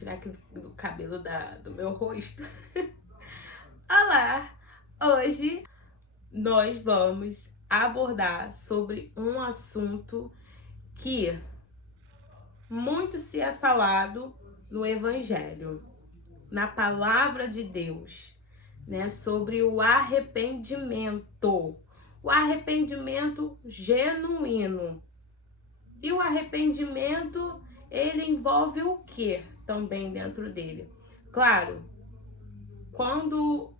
tirar aqui do cabelo do meu rosto. Olá! Hoje nós vamos abordar sobre um assunto que muito se é falado no Evangelho, na Palavra de Deus, né? Sobre o arrependimento. O arrependimento genuíno. E o arrependimento, ele envolve o que também dentro dele? Claro, quando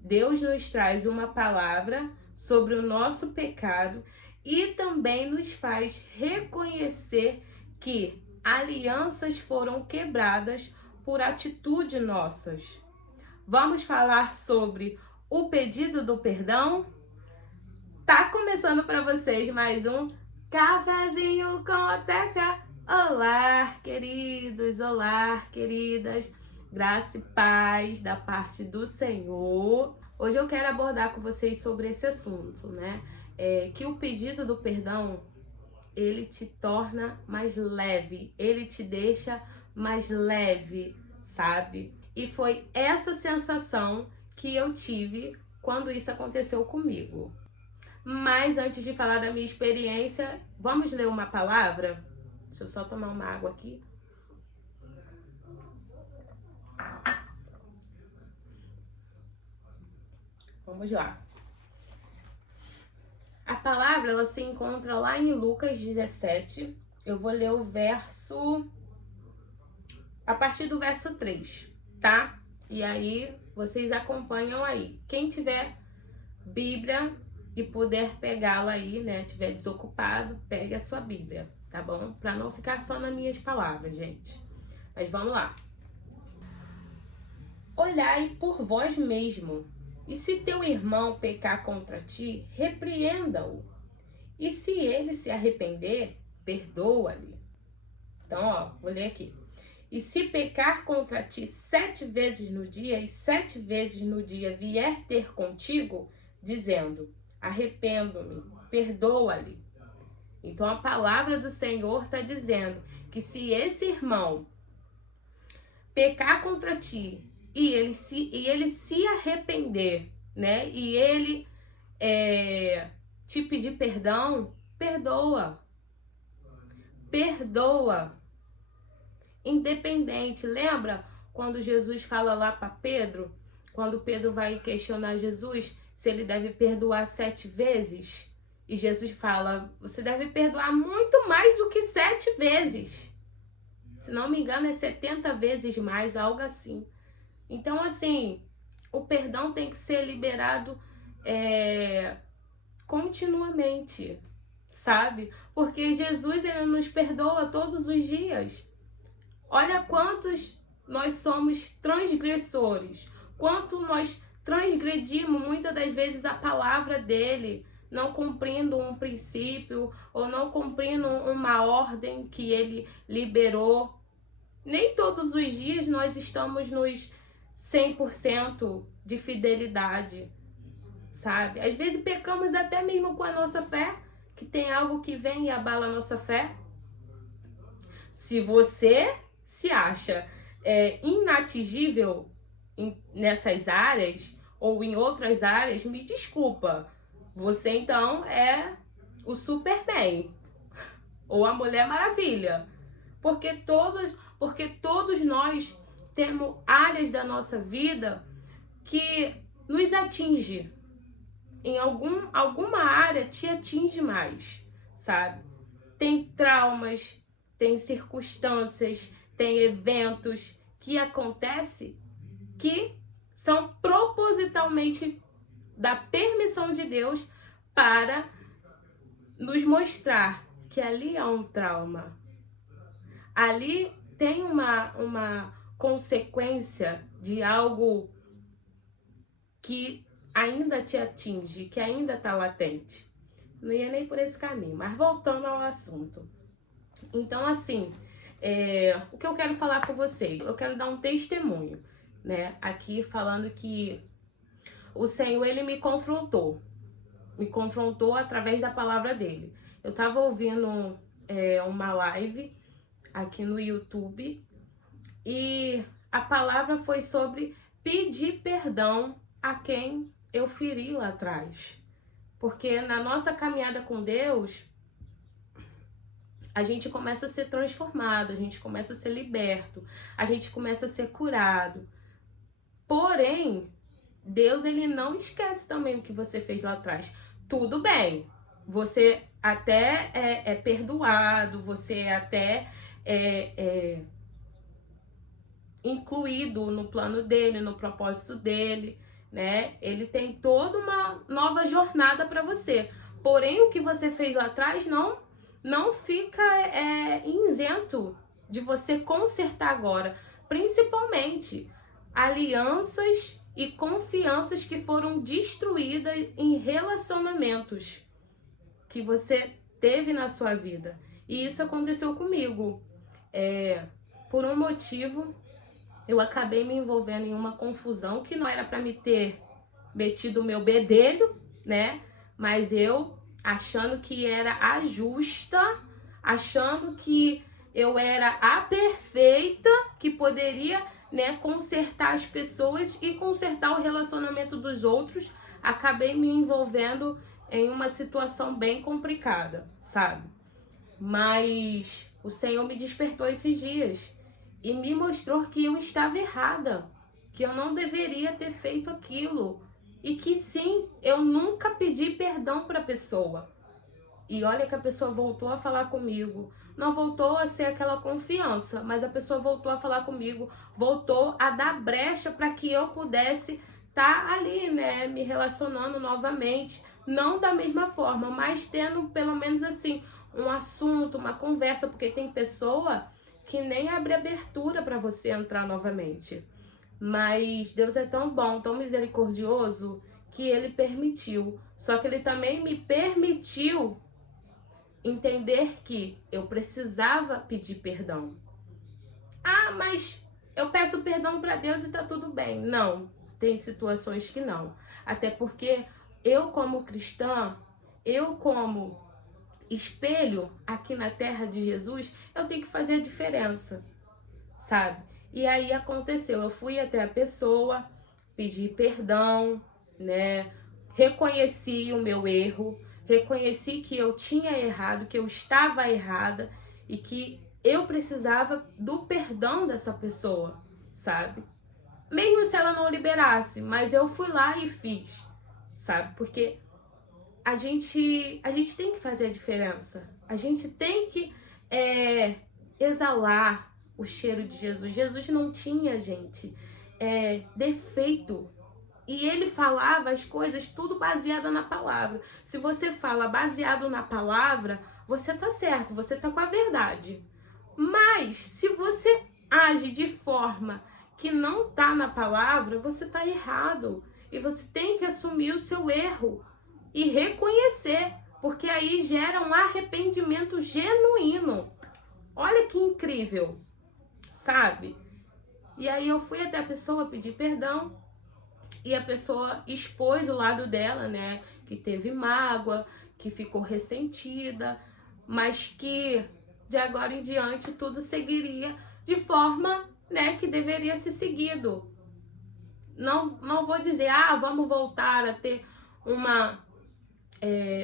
Deus nos traz uma palavra sobre o nosso pecado e também nos faz reconhecer que alianças foram quebradas por atitude nossas. Vamos falar sobre o pedido do perdão? Tá começando para vocês mais um Cafezinho com a Teca. Olá, queridos, olá, queridas. Graça e paz da parte do Senhor. Hoje eu quero abordar com vocês sobre esse assunto, né? Que o pedido do perdão, ele te torna mais leve, ele te deixa mais leve, sabe? E foi essa sensação que eu tive quando isso aconteceu comigo. Mas antes de falar da minha experiência, vamos ler uma palavra? Deixa eu só tomar uma água aqui. Vamos lá. A palavra, ela se encontra lá em Lucas 17. Eu vou ler o verso... a partir do verso 3, tá? E aí, vocês acompanham aí. Quem tiver Bíblia e puder pegá-la aí, né? Tiver desocupado, pegue a sua Bíblia, tá bom? Para não ficar só nas minhas palavras, gente. Mas vamos lá. Olhai por vós mesmo, e se teu irmão pecar contra ti, repreenda-o. E se ele se arrepender, perdoa-lhe. Então, ó, vou ler aqui. E se pecar contra ti 7 vezes no dia, e 7 vezes no dia vier ter contigo, dizendo, arrependo-me, perdoa-lhe. Então a palavra do Senhor está dizendo que se esse irmão pecar contra ti e ele se arrepender, né? E ele te pedir perdão, perdoa. Perdoa. Independente. Lembra quando Jesus fala lá para Pedro? Quando Pedro vai questionar Jesus se ele deve perdoar 7 vezes? E Jesus fala, você deve perdoar muito mais do que 7 vezes. Se não me engano, é 70 vezes mais, algo assim. Então, assim, o perdão tem que ser liberado continuamente, sabe? Porque Jesus, ele nos perdoa todos os dias. Olha quantos nós somos transgressores, quanto nós transgredimos muitas das vezes a palavra dele, não cumprindo um princípio ou não cumprindo uma ordem que ele liberou. Nem todos os dias nós estamos nos 100% de fidelidade, sabe? Às vezes pecamos até mesmo com a nossa fé, que tem algo que vem e abala a nossa fé. Se você se acha inatingível nessas áreas ou em outras áreas, me desculpa. Você então é o Superman ou a Mulher Maravilha. Porque todos nós temos áreas da nossa vida que nos atinge. Em alguma área te atinge mais, sabe? Tem traumas, tem circunstâncias, tem eventos que acontecem que são propositalmente da permissão de Deus para nos mostrar que ali há um trauma. Ali tem uma consequência de algo que ainda te atinge, que ainda está latente. Não ia nem por esse caminho, mas voltando ao assunto. Então, assim, o que eu quero falar com vocês? Eu quero dar um testemunho, né? Aqui falando que o Senhor, ele me confrontou através da palavra dele. Eu estava ouvindo uma live aqui no YouTube e a palavra foi sobre pedir perdão a quem eu feri lá atrás. Porque na nossa caminhada com Deus, a gente começa a ser transformado, a gente começa a ser liberto, a gente começa a ser curado. Porém, Deus, ele não esquece também o que você fez lá atrás. Tudo bem, você até é perdoado, você até é incluído no plano dele, no propósito dele, né? Ele tem toda uma nova jornada para você. Porém, o que você fez lá atrás não fica isento de você consertar agora. Principalmente alianças e confianças que foram destruídas em relacionamentos que você teve na sua vida. E isso aconteceu comigo. Por um motivo, eu acabei me envolvendo em uma confusão que não era para me ter metido o meu bedelho, né? Mas eu achando que era a justa, achando que eu era a perfeita, que poderia, né, consertar as pessoas e consertar o relacionamento dos outros, acabei me envolvendo em uma situação bem complicada, sabe? Mas o Senhor me despertou esses dias e me mostrou que eu estava errada, que eu não deveria ter feito aquilo e que sim, eu nunca pedi perdão para a pessoa. E olha que a pessoa voltou a falar comigo. Não voltou a ser aquela confiança, mas a pessoa voltou a falar comigo, voltou a dar brecha para que eu pudesse estar ali, né, me relacionando novamente, não da mesma forma, mas tendo pelo menos assim um assunto, uma conversa, porque tem pessoa que nem abre abertura para você entrar novamente. Mas Deus é tão bom, tão misericordioso, que ele permitiu. Só que ele também me permitiu entender que eu precisava pedir perdão. Ah, mas eu peço perdão para Deus e tá tudo bem. Não, tem situações que não. Até porque eu, como cristã, eu como espelho aqui na terra de Jesus, eu tenho que fazer a diferença, sabe? E aí aconteceu, eu fui até a pessoa, pedi perdão, né? Reconheci o meu erro, reconheci que eu tinha errado, que eu estava errada e que eu precisava do perdão dessa pessoa, sabe? Mesmo se ela não liberasse, mas eu fui lá e fiz, sabe? Porque a gente tem que fazer a diferença. A gente tem que exalar o cheiro de Jesus. Jesus não tinha, gente, defeito. E ele falava as coisas tudo baseado na palavra. Se você fala baseado na palavra, você tá certo, você tá com a verdade. Mas se você age de forma que não tá na palavra, você tá errado. E você tem que assumir o seu erro e reconhecer, porque aí gera um arrependimento genuíno. Olha que incrível, sabe? E aí eu fui até a pessoa pedir perdão e a pessoa expôs o lado dela, né? Que teve mágoa, que ficou ressentida, mas que de agora em diante tudo seguiria de forma, né, que deveria ser seguido. Não vou dizer, vamos voltar a ter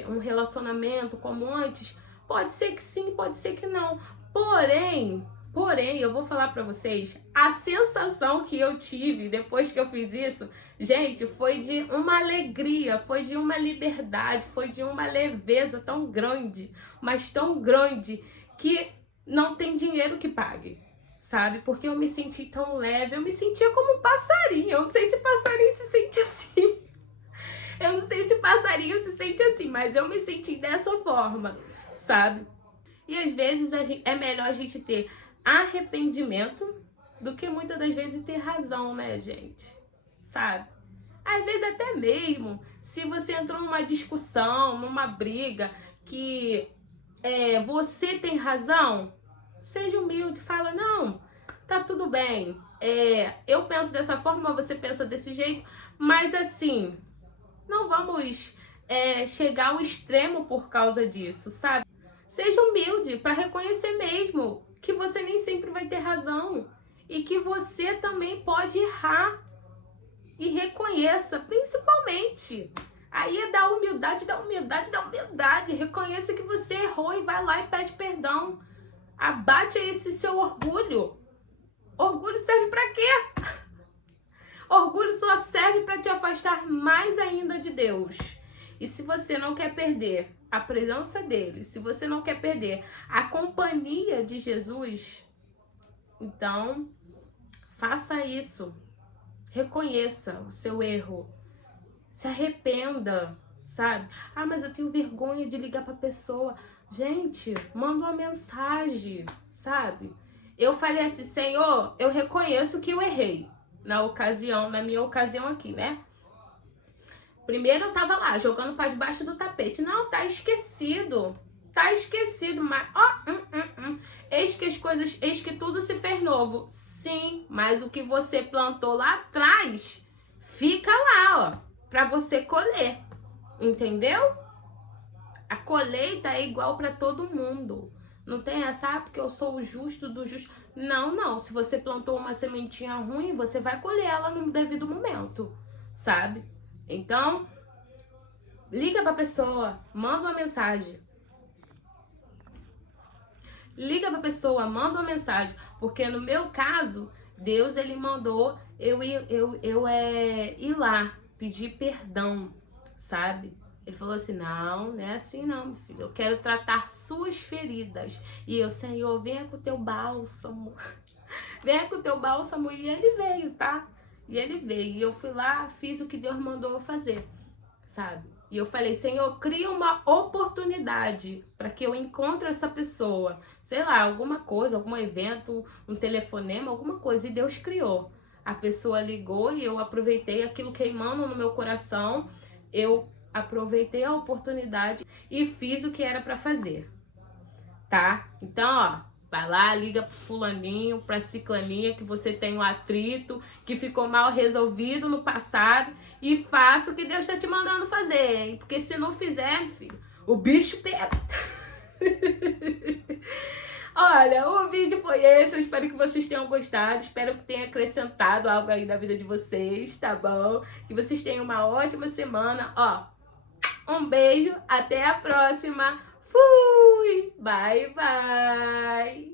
um relacionamento como antes. Pode ser que sim, pode ser que não. Porém, eu vou falar pra vocês, a sensação que eu tive depois que eu fiz isso, gente, foi de uma alegria, foi de uma liberdade, foi de uma leveza tão grande, mas tão grande, que não tem dinheiro que pague, sabe? Porque eu me senti tão leve, eu me sentia como um passarinho. Eu não sei se passarinho se sente assim. Eu não sei se passarinho se sente assim, mas eu me senti dessa forma, sabe? E às vezes é melhor a gente ter arrependimento do que muitas das vezes ter razão, né, gente? Sabe? Às vezes até mesmo se você entrou numa discussão, numa briga, que você tem razão, seja humilde, fala, não, tá tudo bem. Eu penso dessa forma, você pensa desse jeito, mas assim, não vamos chegar ao extremo por causa disso, sabe? Seja humilde para reconhecer mesmo que você perdão e que você também pode errar. E reconheça, principalmente. Aí é da humildade. Reconheça que você errou e vai lá e pede perdão. Abate esse seu orgulho. Orgulho serve para quê? Orgulho só serve para te afastar mais ainda de Deus. E se você não quer perder a presença dele, se você não quer perder a companhia de Jesus, então faça isso. Reconheça o seu erro. Se arrependa, sabe? Ah, mas eu tenho vergonha de ligar pra pessoa. Gente, manda uma mensagem, sabe? Eu falei assim, Senhor, eu reconheço que eu errei na minha ocasião aqui, né? Primeiro eu tava lá, jogando pra debaixo do tapete. Não, tá esquecido. Tá esquecido, mas... Eis que tudo se fez novo. Sim, mas o que você plantou lá atrás, fica lá, ó, pra você colher. Entendeu? A colheita é igual pra todo mundo. Não tem essa, porque eu sou o justo do justo. Não. Se você plantou uma sementinha ruim, você vai colher ela no devido momento, sabe? Então, liga pra pessoa, manda uma mensagem. Liga pra pessoa, manda uma mensagem. Porque no meu caso, Deus, ele mandou eu ir lá, pedir perdão, sabe? Ele falou assim, não é assim não, meu filho. Eu quero tratar suas feridas. E eu, Senhor, venha com o teu bálsamo. Venha com o teu bálsamo. E ele veio, tá? E ele veio. E eu fui lá, fiz o que Deus mandou eu fazer, sabe? E eu falei, Senhor, cria uma oportunidade para que eu encontre essa pessoa. Sei lá, alguma coisa, algum evento, um telefonema, alguma coisa. E Deus criou. A pessoa ligou e eu aproveitei aquilo queimando no meu coração. Eu aproveitei a oportunidade e fiz o que era para fazer, tá? Então, ó, vai lá, liga pro fulaninho, pra ciclaninha que você tem um atrito, que ficou mal resolvido no passado e faça o que Deus tá te mandando fazer, hein? Porque se não fizer, filho, o bicho pega. Olha, o vídeo foi esse, eu espero que vocês tenham gostado, espero que tenha acrescentado algo aí na vida de vocês, tá bom? Que vocês tenham uma ótima semana, ó. Um beijo, até a próxima. Fui! Bye, bye!